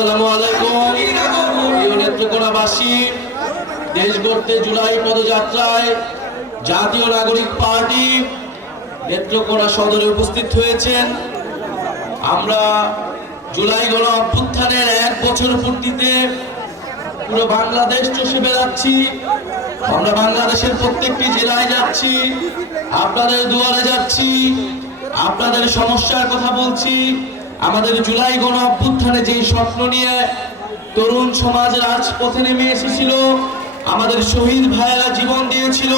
আসসালামু আলাইকুম। নেত্রকোনাবাসী, দেশ গড়তে জুলাই পদযাত্রায় জাতীয় নাগরিক পার্টি নেত্রকোনা সদরে উপস্থিত হয়েছেন। আমরা জুলাই গণ অভ্যুত্থানের এক বছর পূর্তিতে পুরো বাংলাদেশ চষে বেড়াচ্ছি। আমরা বাংলাদেশের প্রত্যেকটি জেলায় যাচ্ছি, আপনাদের দুয়ারে যাচ্ছি, আপনাদের সমস্যার কথা বলছি। আমাদের জুলাই গণ অভ্যুত্থানে যেই স্বপ্ন নিয়ে তরুণ সমাজ রাজপথে নেমে এসেছিল, আমাদের শহীদ ভাইয়েরা জীবন দিয়েছিল,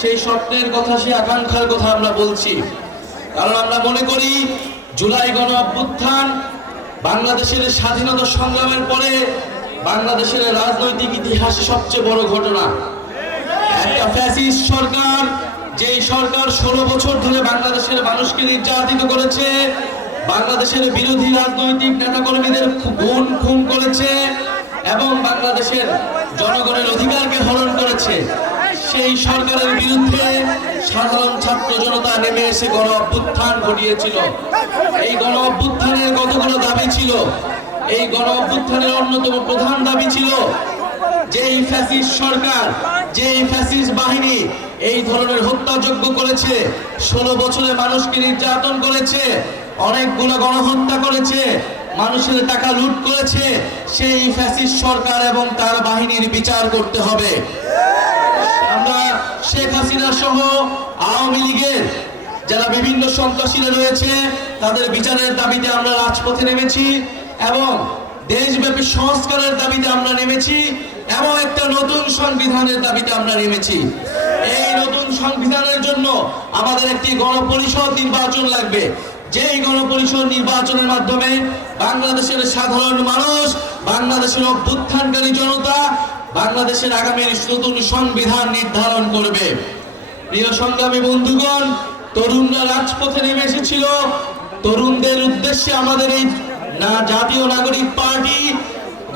সেই স্বপ্নের কথা, সেই আকাঙ্ক্ষার কথা আমরা বলছি। কারণ আমরা মনে করি, জুলাই গণ অভ্যুত্থান বাংলাদেশের স্বাধীনতা সংগ্রামের পরে বাংলাদেশের রাজনৈতিক ইতিহাসে সবচেয়ে বড় ঘটনা। সরকার যে সরকার ষোলো বছর ধরে বাংলাদেশের মানুষকে নির্যাতিত করেছে বাংলাদেশের বিরোধী রাজনৈতিক নেতাকর্মীদের গুণ খুন করেছে এবং বাংলাদেশের জনগণের অধিকারকে হরণ করেছে। সেই সরকারের বিরুদ্ধে সাধারণ ছাত্র জনতা নেমে এসে গণ অভ্যুত্থান ঘটিয়েছিল। এই গণ অভ্যুত্থানের কতগুলো দাবি ছিল? এই গণ অভ্যুত্থানের অন্যতম প্রধান দাবি ছিল যে এই ফ্যাসিস্ট সরকার, যে এই ফ্যাসিস্ট বাহিনী এই ধরনের হত্যাযজ্ঞ করেছে, ষোলো বছরে মানুষকে নির্যাতন করেছে অনেকগুলো গণহত্যা করেছে, মানুষের টাকা লুট করেছে, সেই ফ্যাসিস্ট সরকার এবং তার বাহিনীর বিচার করতে হবে। আমরা শেখ হাসিনা সহ আওয়ামী লীগের যারা বিভিন্ন সন্ত্রাসীরা রয়েছে, তাদের বিচারের দাবিতে আমরা রাজপথে নেমেছি এবং দেশব্যাপী সংস্কারের দাবিতে আমরা নেমেছি, এমন একটা নতুন সংবিধানের দাবিতে আমরা নেমেছি। এই নতুন সংবিধানের জন্য আমাদের একটি গণপরিষদ নির্বাচন লাগবে। যেই গণপরিষদ নির্বাচনের মাধ্যমে বাংলাদেশের সাধারণ মানুষ, বাংলাদেশের অভ্যুত্থানকারী জনতা, বাংলাদেশের আগামীর নতুন সংবিধান নির্ধারণ করবে। প্রিয় সংগ্রামী বন্ধুগণ, তরুণরা রাজপথে নেমে এসেছিল। তরুণদের উদ্দেশ্যে আমাদের এই না জাতীয় নাগরিক পার্টি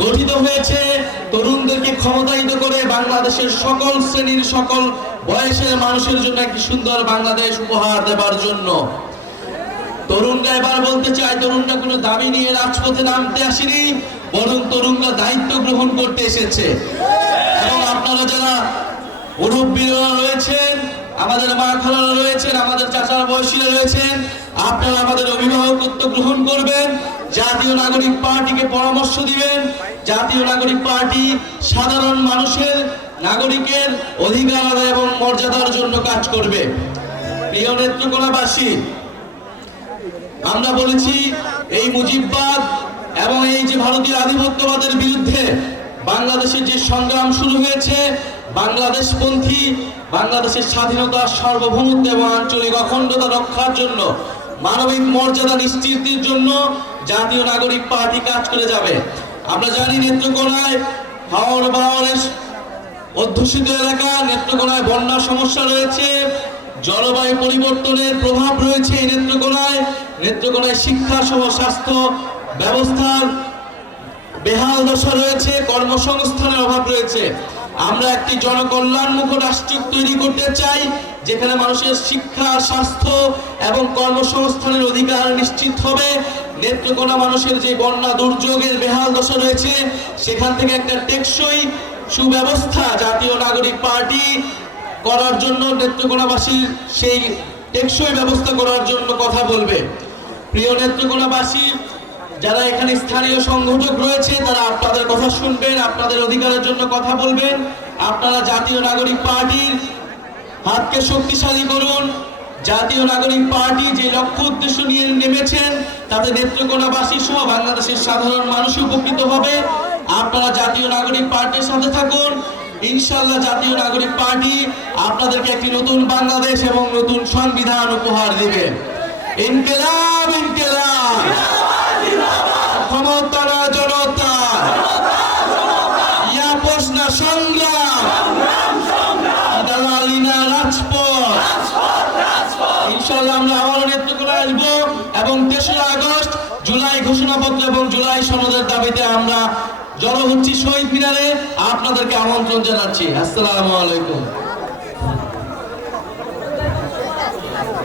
গঠিত হয়েছে। তরুণদেরকে ক্ষমতায়িত করে বাংলাদেশের সকল শ্রেণির সকল বয়সের মানুষের জন্য একটি সুন্দর বাংলাদেশ উপহার দেবার জন্য। তরুণরা এবার বলতে চায় তরুণরা কোনো দাবি নিয়ে রাজপথে নামতে আসেনি, বরং তরুণরা দায়িত্ব গ্রহণ করতে এসেছে। এবং আপনারা যারা মুরব্বীরা রয়েছেন, আমাদের মা খালারা রয়েছেন, আমাদের চাচার বয়সীরা রয়েছেন, আপনারা আমাদের অভিভাবকত্ব গ্রহণ করবেন, জাতীয় নাগরিক পার্টিকে পরামর্শ দিবেন, জাতীয় নাগরিক পার্টি সাধারণ মানুষের, নাগরিকের অধিকার এবং মর্যাদার জন্য কাজ করবে। প্রিয় নেত্রকোনাবাসী আমরা বলেছি এই মুজিববাদ এবং এই যে ভারতীয় আধিপত্যবাদের বিরুদ্ধে বাংলাদেশের যে সংগ্রাম শুরু হয়েছে, বাংলাদেশপন্থী, বাংলাদেশের স্বাধীনতা সার্বভৌমত্ব এবং আঞ্চলিক অখণ্ডতা রক্ষার জন্য, মানবিক মর্যাদা নিশ্চিতির জন্য জাতীয় নাগরিক পার্টি কাজ করে যাবে। আমরা জানি নেত্রকোনায় হাওড় বাওয়ারের অধ্যুষিত এলাকা, নেত্রকোনায় বন্যার সমস্যা রয়েছে। জলবায়ু পরিবর্তনের প্রভাব রয়েছে এই নেত্রকোনায়। নেত্রকোনায় শিক্ষা সহ স্বাস্থ্য ব্যবস্থার বেহাল দশা রয়েছে, কর্মসংস্থানের অভাব রয়েছে। আমরা একটি জনকল্যাণমুখ রাষ্ট্র তৈরি করতে চাই, যেখানে মানুষের শিক্ষা, স্বাস্থ্য এবং কর্মসংস্থানের অধিকার নিশ্চিত হবে। নেত্রকোনা মানুষের যে বন্যা, দুর্যোগের বেহাল দশা রয়েছে, সেখান থেকে একটা টেকসই সুব্যবস্থা জাতীয় নাগরিক পার্টি করার জন্য নেত্রকোনাবাসীর সেই টেকসই ব্যবস্থা করার জন্য কথা বলবে। প্রিয় নেত্রকোনাবাসী, যারা এখানে স্থানীয় সংগঠক রয়েছে, তারা আপনাদের কথা শুনবেন, আপনাদের অধিকারের জন্য কথা বলবেন। আপনারা জাতীয় নাগরিক পার্টির হাতকে শক্তিশালী করুন। জাতীয় নাগরিক পার্টি যে লক্ষ্য উদ্দেশ্য নিয়ে নেমেছেন, তাতে নেত্রকোনাবাসী সহ বাংলাদেশের সাধারণ মানুষ উপকৃত হবে। আপনারা জাতীয় নাগরিক পার্টির সাথে থাকুন। ইনশাল্লাহ জাতীয় নাগরিক পার্টি আপনাদেরকে একটি নতুন বাংলাদেশ এবং নতুন সংবিধান উপহার দিবে। ইনকেলাব ইনকেলাব। জুলাই দাবিতে আমরা জড়ো হচ্ছি শহীদ মিনারে আপনাদেরকে আমন্ত্রণ জানাচ্ছি। আসসালামু আলাইকুম।